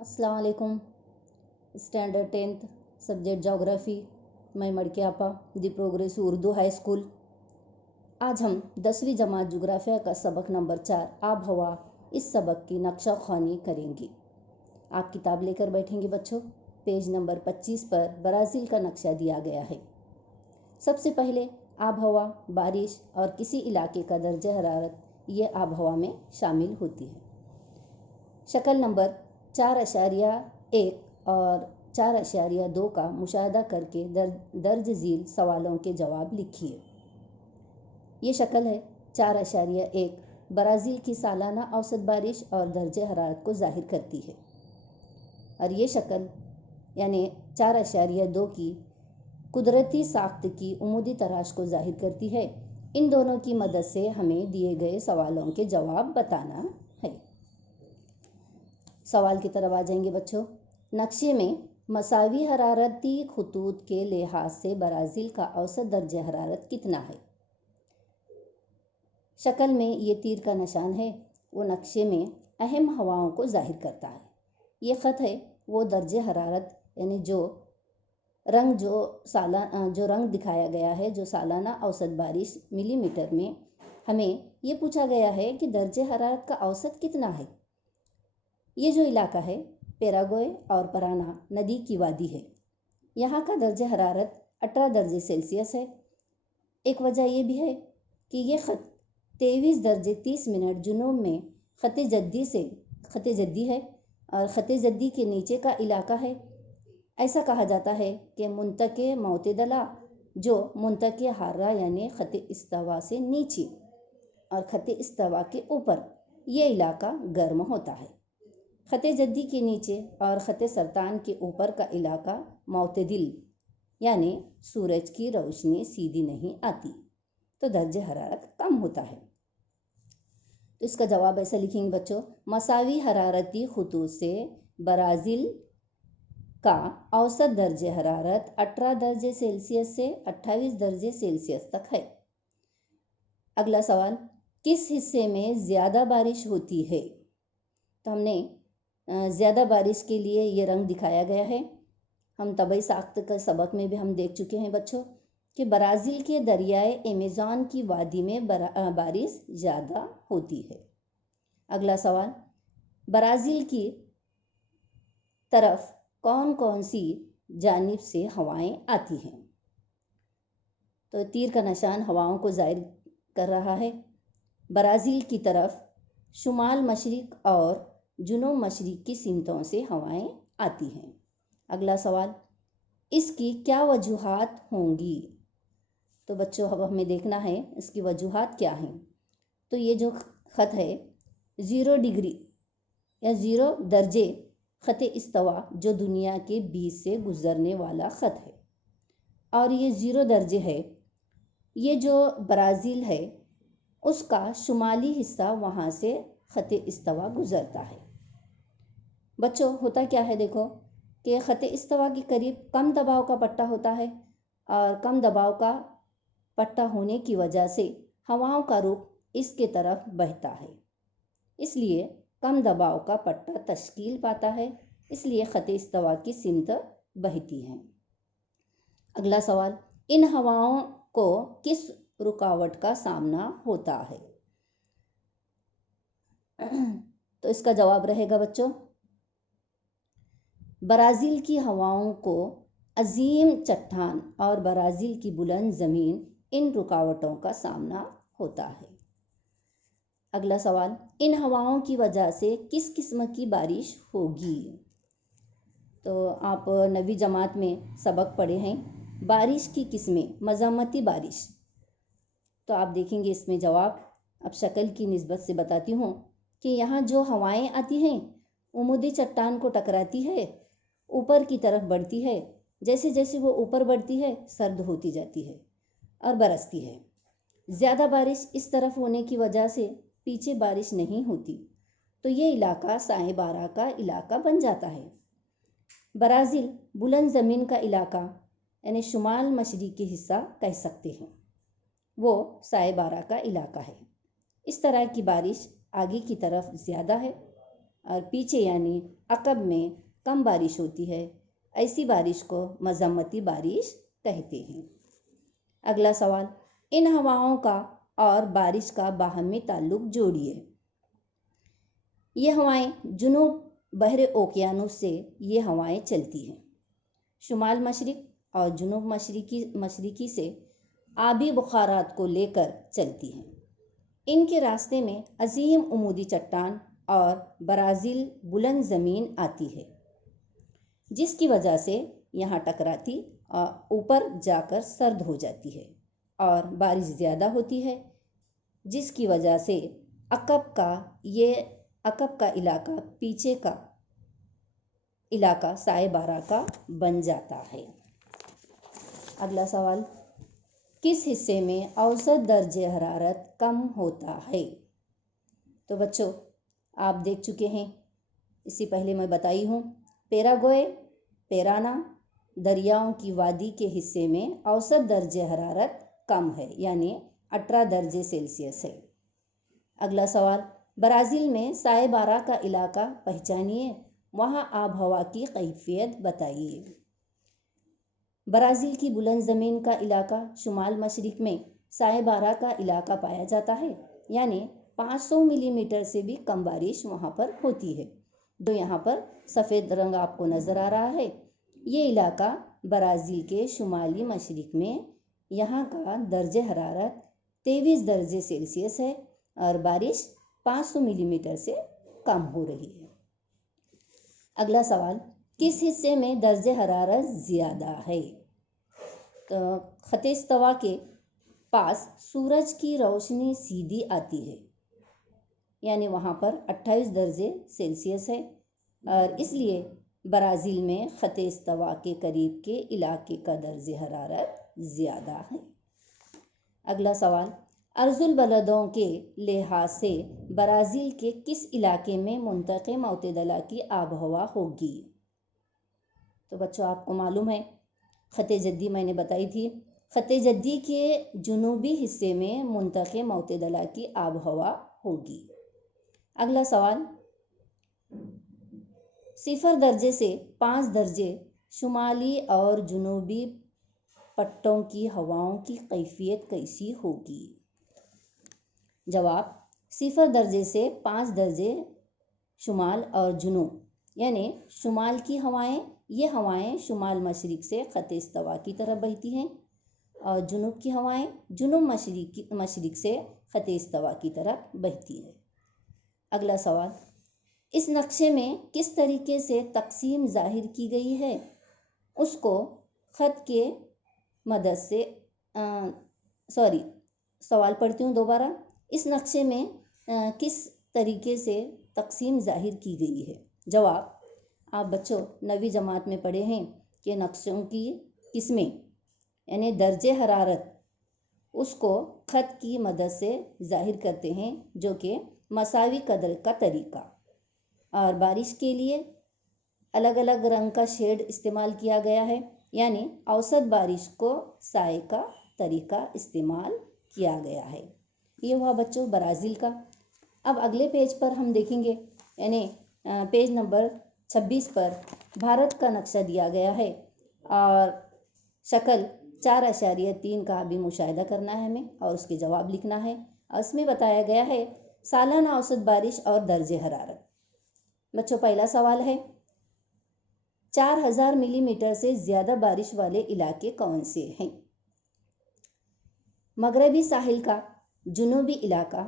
अस्सलाम वालेकुम। Standard 10th subject geography, मैं मड़के आपा दी प्रोग्रेस उर्दू हाई स्कूल। आज हम 10वीं जमात जोग्राफिया का सबक नंबर 4 आब हवा इस सबक की नक्शा ख्वानी करेंगे। आप किताब लेकर बैठेंगे बच्चों। पेज नंबर 25 पर ब्राज़ील का नक्शा दिया गया है। सबसे पहले आब हवा, बारिश और किसी इलाके का दर्जा हरारत ये आब हवा में शामिल होती है। शक्ल नंबर 4.1 और 4.2 का मुशाहदा करके दर्ज झील सवालों के जवाब लिखिए। ये शक्ल है 4.1 ब्राज़ील की सालाना औसत बारिश और दर्जे हरारत को जाहिर करती है, और ये शक्ल यानी 4.2 की कुदरती साख्त की उमूदी तराश को जाहिर करती है। इन दोनों की मदद से हमें दिए गए सवालों के जवाब बताना है। सवाल की तरफ आ जाएंगे बच्चों। नक्शे में मसावी हरारती खतूत के लिहाज से ब्राज़ील का औसत दर्जा हरारत कितना है। शक्ल में ये तीर का निशान है, वो नक्शे में अहम हवाओं को जाहिर करता है। ये ख़त है वो दर्जे हरारत यानी जो रंग दिखाया गया है, जो सालाना औसत बारिश मिलीमीटर में। हमें ये पूछा गया है कि दर्जे हरारत का औसत कितना है। ये जो इलाका है पैराग्वे और पराना नदी की वादी है। यहाँ का दर्जा हरारत 18 दर्जे सेल्सियस है। एक वजह यह भी है कि ये ख़त 23 दर्जे 30 मिनट जुनूब में ख़त जद्दी है और ख़त जद्दी के नीचे का इलाका है। ऐसा कहा जाता है कि मुंतके मोतदला, जो मुंतके हारा यानी ख़त इस्तवा से नीचे और ख़त इस्तवा के ऊपर, ये इलाका गर्म होता है। ख़त जद्दी के नीचे और ख़त सरतान के ऊपर का इलाका मोतदिल यानी सूरज की रोशनी सीधी नहीं आती, तो दर्जे हरारत कम होता है। तो इसका जवाब ऐसा लिखेंगे बच्चों, मसावी हरारती खतूत से ब्राज़ील का औसत दर्जे हरारत 18 दर्जे सेल्सियस से 28 दर्जे सेल्सियस तक है। अगला सवाल, किस हिस्से में ज़्यादा बारिश होती है। तो हमने ज़्यादा बारिश के लिए ये रंग दिखाया गया है। हम तबई साख्त का सबक में भी हम देख चुके हैं बच्चों कि ब्राज़ील के दरियाए अमेज़न की वादी में बारिश ज़्यादा होती है। अगला सवाल, ब्राज़ील की तरफ कौन कौन सी जानिब से हवाएं आती हैं। तो तीर का निशान हवाओं को जाहिर कर रहा है। ब्राज़ील की तरफ शुमाल मशरिक और जुनूब मशरिक की सिमतों से हवाएं आती हैं। अगला सवाल, इसकी क्या वजूहात होंगी। तो बच्चों अब हमें देखना है इसकी वजूहात क्या हैं। तो ये जो ख़त है 0 डिग्री या 0 दर्जे ख़त इस्तवा, जो दुनिया के बीच से गुज़रने वाला ख़त है, और ये 0 दर्जे है। ये जो ब्राज़ील है उसका शुमाली हिस्सा, वहाँ से ख़त इस्तवा गुज़रता है। बच्चों होता क्या है देखो कि ख़त इस्तवा के करीब कम दबाव का पट्टा होता है, और कम दबाव का पट्टा होने की वजह से हवाओं का रुख इसके तरफ बहता है, इसलिए कम दबाव का पट्टा तश्कील पाता है, इसलिए ख़त इस्तवा की सिमत बहती है। अगला सवाल, इन हवाओं को किस रुकावट का सामना होता है। तो इसका जवाब रहेगा बच्चों, ब्राज़ील की हवाओं को अजीम चट्टान और ब्राज़ील की बुलंद ज़मीन, इन रुकावटों का सामना होता है। अगला सवाल, इन हवाओं की वजह से किस किस्म की बारिश होगी। तो आप 9वीं जमात में सबक पढ़े हैं बारिश की किस्में, मज़ामती बारिश। तो आप देखेंगे इसमें जवाब। अब शक्ल की निस्बत से बताती हूँ कि यहाँ जो हवाएं आती हैं उमूदी चट्टान को टकराती है, ऊपर की तरफ बढ़ती है। जैसे जैसे वो ऊपर बढ़ती है सर्द होती जाती है और बरसती है। ज़्यादा बारिश इस तरफ होने की वजह से पीछे बारिश नहीं होती, तो ये इलाका साए बारह का इलाका बन जाता है। ब्राज़ील बुलंद ज़मीन का इलाका यानी शुमाल मशरिकी हिस्सा कह सकते हैं, वो साए बारह का इलाका है। इस तरह की बारिश आगे की तरफ ज़्यादा है और पीछे यानी अकब में कम बारिश होती है। ऐसी बारिश को मज़म्मती बारिश कहते हैं। अगला सवाल, इन हवाओं का और बारिश का बाहमी ताल्लुक जोड़िए। ये हवाएं जुनूब बहरे ओकियानुस से ये हवाएं चलती हैं। शुमाल मशरिक और जुनूब मशरिकी से आबी बुखारात को लेकर चलती हैं। इनके रास्ते में अजीम उमूदी चट्टान और ब्राज़ील बुलंद ज़मीन आती है, जिसकी वजह से यहाँ टकराती और ऊपर जाकर सर्द हो जाती है और बारिश ज़्यादा होती है, जिसकी वजह से अकब का इलाका पीछे का इलाका साए बारा का बन जाता है। अगला सवाल, किस हिस्से में औसत दर्जे हरारत कम होता है? तो बच्चों, आप देख चुके हैं, इससे पहले मैं बताई हूँ, पैराग्वे, पैराना दरियाओं की वादी के हिस्से में औसत दर्जे हरारत कम है, यानी 18 दर्जे सेल्सियस है। अगला सवाल, ब्राज़ील में साए बारा का इलाका पहचानिए, वहाँ आब हवा की कैफियत बताइए। ब्राज़ील की बुलंद ज़मीन का इलाका शुमाल मशरिक में साए बारा का इलाका पाया जाता है, यानी 500 मिलीमीटर से भी कम बारिश वहाँ पर होती है। जो यहाँ पर सफ़ेद रंग आपको नज़र आ रहा है, ये इलाका ब्राज़ील के शुमाली मशरिक में, यहाँ का दर्जे हरारत 23 दर्जे सेल्सियस है और बारिश 500 मिलीमीटर से कम हो रही है। अगला सवाल, किस हिस्से में दर्जे हरारत ज़्यादा है? तो खतेस्तवा के पास सूरज की रोशनी सीधी आती है, यानी वहाँ पर 28 दर्जे सेल्सियस है और इसलिए ब्राज़ील में खतेस्तवा के करीब के इलाके का दर्जे हरारत ज़्यादा है। अगला सवाल, अर्जुल बलदों के लिहाज से ब्राज़ील के किस इलाके में मुंतक़े मोतदला की आब हवा होगी? तो बच्चों, आपको मालूम है, ख़ते जद्दी मैंने बताई थी, ख़ते जद्दी के जुनूबी हिस्से में मुंतक़े मोतदला की आब हवा होगी। अगला सवाल, 0 दर्जे से 5 दर्जे शुमाली और जुनूबी पट्टों की हवाओं की कैफियत कैसी होगी? जवाब, 0 दर्जे से 5 दर्जे शुमाल और जुनूब, यानी शुमाल की हवाएं, ये हवाएं शुमाल मशरिक से खतेस्तवा की तरफ बहती हैं और जुनूब की हवाएं जुनूब मशरिक से खतेस्तवा की तरफ बहती है। अगला सवाल, इस नक्शे में किस तरीके से तकसीम जाहिर की गई है, उसको ख़त के मदद से सवाल पढ़ती हूँ दोबारा। इस नक्शे में किस तरीके से तकसीम जाहिर की गई है? जवाब, आप बच्चों 9वीं जमात में पढ़े हैं कि नक्शों की किस्में यानी दर्जे हरारत उसको ख़त की मदद से जाहिर करते हैं, जो कि मसावी कदर का तरीका, और बारिश के लिए अलग अलग रंग का शेड इस्तेमाल किया गया है, यानी औसत बारिश को साए का तरीका इस्तेमाल किया गया है। ये हुआ बच्चों ब्राज़ील का। अब अगले पेज पर हम देखेंगे, यानी पेज नंबर 26 पर भारत का नक्शा दिया गया है और शक्ल 4.3 का भी मुशाहिदा करना है हमें और उसके जवाब लिखना है। और इसमें बताया गया है सालाना औसत बारिश और दर्जे हरारत। बच्चों, पहला सवाल है, 4000 मिलीमीटर से ज़्यादा बारिश वाले इलाके कौन से हैं? मगरबी साहिल का जुनूबी इलाका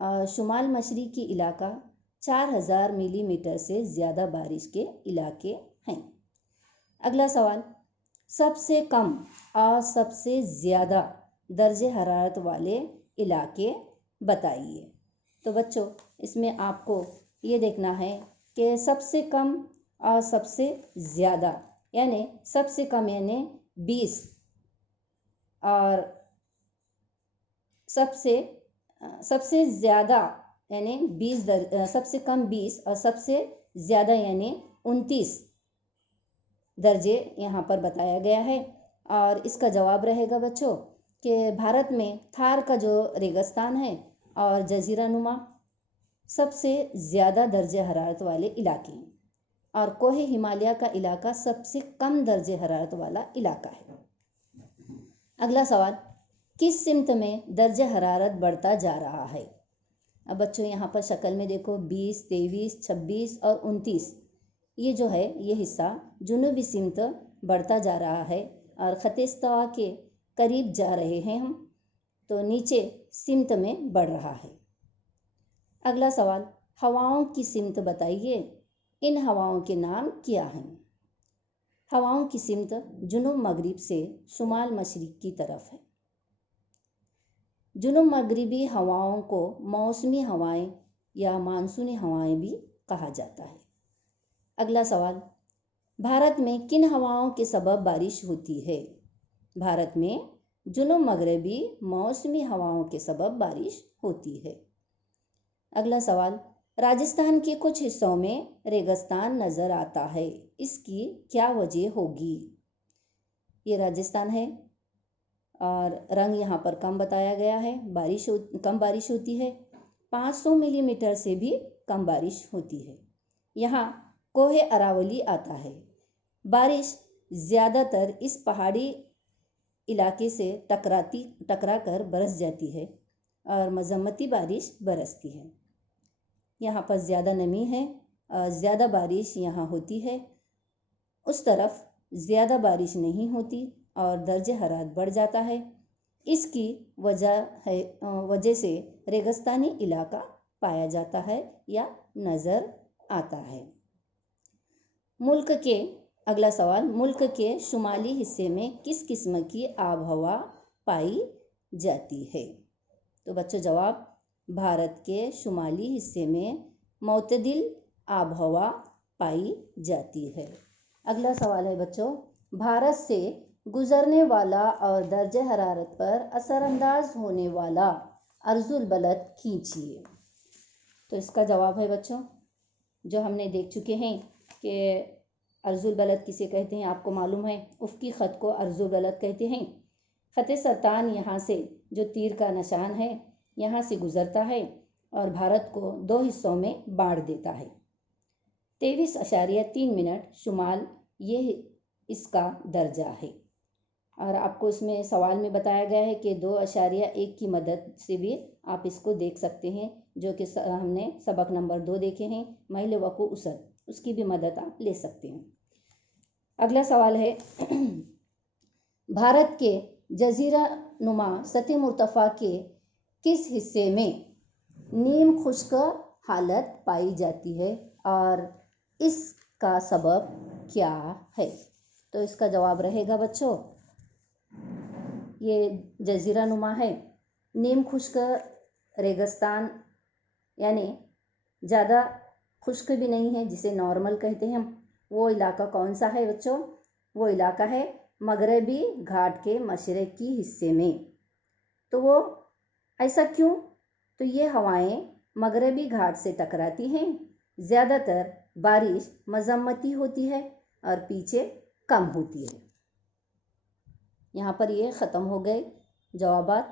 और शुमाल मशरिकी इलाका 4000 मिलीमीटर से ज़्यादा बारिश के इलाके हैं। अगला सवाल, सबसे कम और सबसे ज़्यादा दर्जे हरारत वाले इलाके बताइए। तो बच्चों, इसमें आपको ये देखना है कि सबसे कम और सबसे ज़्यादा, यानी सबसे कम यानी 20 और सबसे ज़्यादा यानी 20 सबसे कम 20 और सबसे ज़्यादा यानी 29 दर्जे यहाँ पर बताया गया है। और इसका जवाब रहेगा बच्चों कि भारत में थार का जो रेगिस्तान है और जजीरा नुमा सबसे ज़्यादा दर्जे हरारत वाले इलाके हैं। और कोहे हिमालय का इलाका सबसे कम दर्जे हरारत वाला इलाका है। अगला सवाल, किस सिमत में दर्जे हरारत बढ़ता जा रहा है? अब बच्चों यहाँ पर शक्ल में देखो 20, 23, 26 और 29, ये जो है ये हिस्सा जुनूबी सिमत बढ़ता जा रहा है और खतेस्तवा के करीब जा रहे हैं हम, तो नीचे सिमत में बढ़ रहा है। अगला सवाल, हवाओं की सिमत बताइए, इन हवाओं के नाम क्या हैं? हवाओं की सिमत जुनूब मगरिब से शुमाल मशरिक की तरफ है। जुनूब मगरिबी हवाओं को मौसमी हवाएं या मानसूनी हवाएं भी कहा जाता है। अगला सवाल, भारत में किन हवाओं के सबब बारिश होती है? भारत में जुनूब मगरिबी मौसमी हवाओं के सबब बारिश होती है। अगला सवाल, राजस्थान के कुछ हिस्सों में रेगिस्तान नजर आता है, इसकी क्या वजह होगी? ये राजस्थान है और रंग यहाँ पर कम बताया गया है। कम बारिश होती है, 500 मिलीमीटर से भी कम बारिश होती है। यहाँ कोहे अरावली आता है। बारिश ज़्यादातर इस पहाड़ी इलाके से टकरा कर बरस जाती है और मजम्मती बारिश बरसती है। यहाँ पर ज़्यादा नमी है और ज़्यादा बारिश यहाँ होती है। उस तरफ ज़्यादा बारिश नहीं होती और दर्जे हरारत बढ़ जाता है। इसकी वजह से रेगिस्तानी इलाका पाया जाता है या नज़र आता है। अगला सवाल, मुल्क के शुमाली हिस्से में किस किस्म की आब हवा पाई जाती है? तो बच्चों जवाब, भारत के शुमाली हिस्से में मोतदिल आब हवा पाई जाती है। अगला सवाल है बच्चों, भारत से गुजरने वाला और दर्जे हरारत पर असरअंदाज होने वाला अर्जुल बलद खींचिए। तो इसका जवाब है बच्चों, जो हमने देख चुके हैं कि अर्जुल बलद किसे कहते हैं, आपको मालूम है। उफ़क़ी ख़त को अर्जुल बलद कहते हैं। ख़त सरतान यहाँ से जो तीर का निशान है यहाँ से गुजरता है और भारत को 2 हिस्सों में बांट देता है। 23.3 मिनट शुमाल ये इसका दर्जा है। और आपको इसमें सवाल में बताया गया है कि 2.1 की मदद से भी आप इसको देख सकते हैं, जो कि हमने सबक नंबर 2 देखे हैं, मैल वकू उसद, उसकी भी मदद आप ले सकते हैं। अगला सवाल है, भारत के जजीरा नुमा सतह मुर्तफ़ा के किस हिस्से में नीम खुश्क हालत पाई जाती है और इसका सबब क्या है? तो इसका जवाब रहेगा बच्चों, ये जजीरा नुमा है। नीम खुश्क रेगिस्तान यानी ज़्यादा खुश्क भी नहीं है, जिसे नॉर्मल कहते हैं हम, वो इलाका कौन सा है बच्चों? वो इलाका है मगरबी घाट के मशरक़ी हिस्से में। तो वो ऐसा क्यों? तो ये हवाएं मगरबी घाट से टकराती हैं, ज़्यादातर बारिश मजम्मती होती है और पीछे कम होती है। यहाँ पर ये ख़त्म हो गए जवाबात।